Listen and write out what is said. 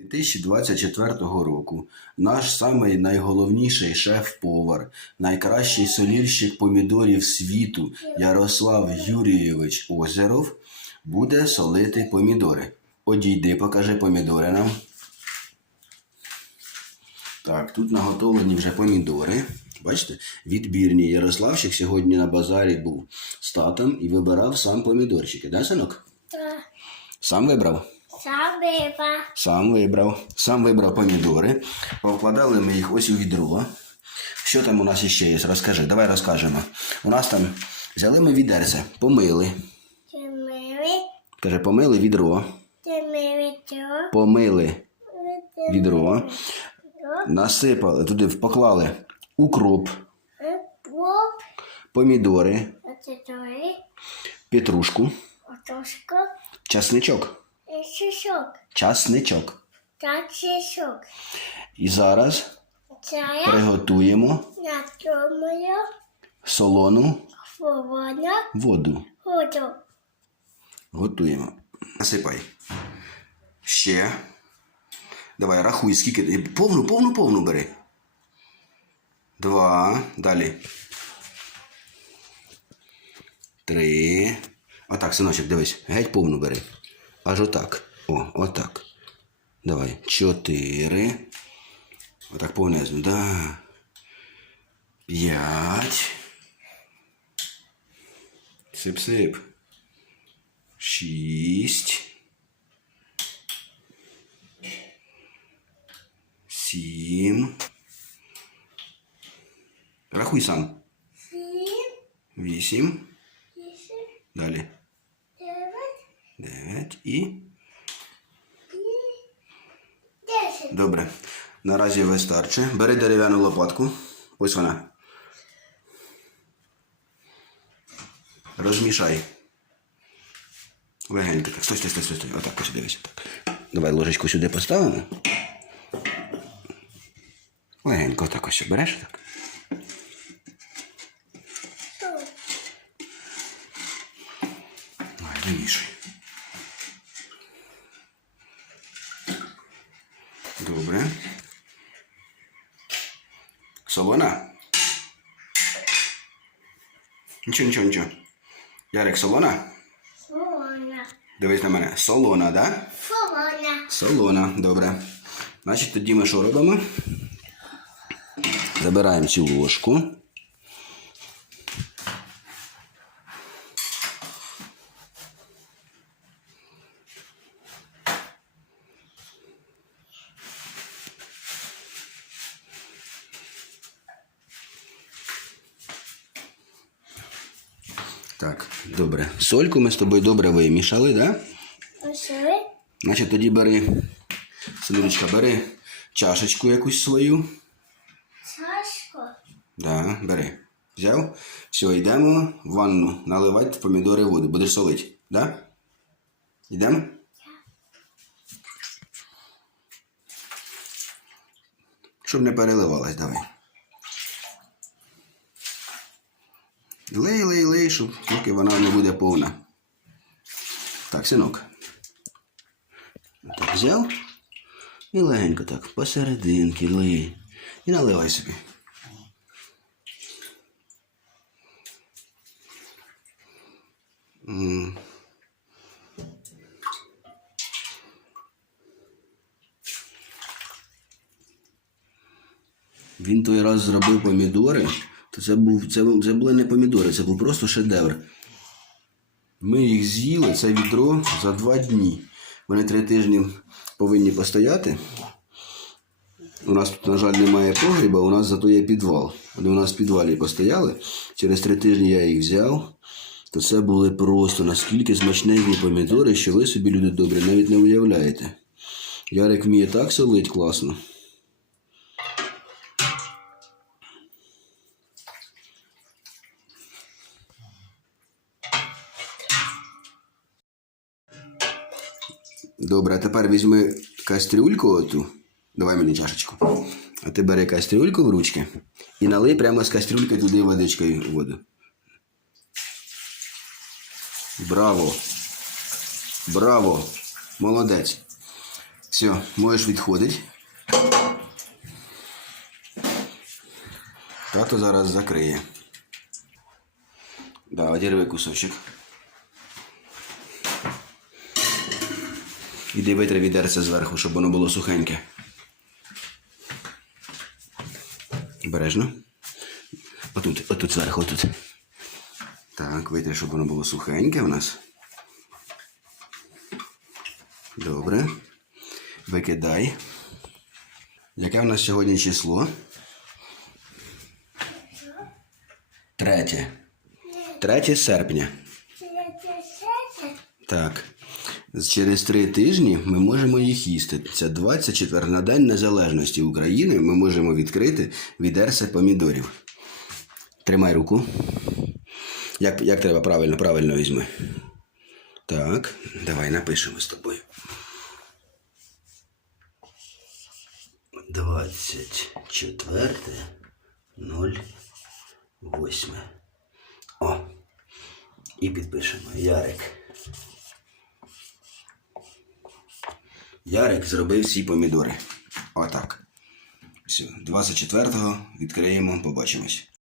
2024 року наш самий найголовніший шеф-повар, найкращий солірщик помідорів світу Ярослав Юрійович Озеров буде солити помідори. Одійди, покажи помідори нам. Так, тут наготовлені вже помідори. Бачите, відбірні. Ярославчик сьогодні на базарі був з татом і вибирав сам помідорчики, да, синок? Та Сам вибрав? Забива. Сам вибрав. Сам вибрав помідори. Повкладали ми їх ось у відро. Що там у нас іще є? Розкажи, давай розкажемо. У нас там взяли ми відерце, помили. Тимiri. Каже, помили відро, то. помили відро, насипали туди, поклали укроп, Поп. помідори, петрушку, часничок. Шишок. Часничок. Та шишок. І зараз Чая. приготуємо Натомою. солону Фовона. воду. Ходу. Готуємо. Насипай. Ще. Давай, рахуй, скільки. Повну, повну, повну бери. Два. Далі. Три. Отак, синочок, дивись. Геть повну бери. Аж отак. О, отак. Давай. Чотири. Отак понизу. Да. П'ять. Сип-сип. Шість. Сім. Рахуй сам. Сім. Вісім. Вісім. Далі. Дев'ять. Дев'ять і. І. Добре. Наразі вистачить. Бери дерев'яну лопатку. Ось вона. Розмішай. Легенько так. Стой, стой, стой, стой, стой. Отак ось дивись. Так. Давай ложечку сюди поставимо. Легенько так ось береш так. Давай, вимішуй. Добре. Солона? Нічого, нічого, нічого. Ярик, солона? Солона. Дивись на мене. Солона, да? Солона. Солона, добре. Значить, тоді ми що робимо? Забираємо цю ложку. Так, добре. Сольку ми з тобою добре вимішали, так? Да? Значить, тоді бери, Синочка, бери чашечку якусь свою. Сашко. Да, бери. Взяв? Все, йдемо в ванну наливати в помідори воду. Будеш солити, да? Йдемо? Щоб не переливалась, давай. Щоб поки вона не буде повна. Так, синок. Так, взяв і легенько так, посерединки лий. І наливай собі. М. Він той раз зробив помідори, це, був, це, це були не помідори, це був просто шедевр. Ми їх з'їли, це відро за два дні. Вони три тижні повинні постояти. У нас тут, на жаль, немає погріба, у нас зато є підвал. Вони у нас в підвалі постояли. Через три тижні я їх взяв. То це були просто наскільки смачнезні помідори, що ви собі, люди добрі, навіть не уявляєте. Ярик вміє так солить класно. Добре, а тепер візьми кастрюльку оту. Давай мені чашечку. А ти бери кастрюльку в ручки і налий прямо з кастрюльки туди водичкою воду. Браво! Браво! Молодець! Все, можеш відходити. Тато зараз закриє. Да, одірви кусочок. Іди витри відерце зверху, щоб воно було сухеньке. Бережно. Отут, отут зверху, отут. Так, витри, щоб воно було сухеньке у нас. Добре. Викидай. Яке в нас сьогодні число? Третє. Третє серпня. Так. Через три тижні ми можемо їх їсти. Це 24 на День Незалежності України. Ми можемо відкрити відерце помідорів. Тримай руку. Як, як треба правильно, правильно візьми. Так, давай напишемо з тобою. 24 08. О. І підпишемо. Ярик. Ярик зробив всі помідори. Отак. Все. 24-го відкриємо, побачимось.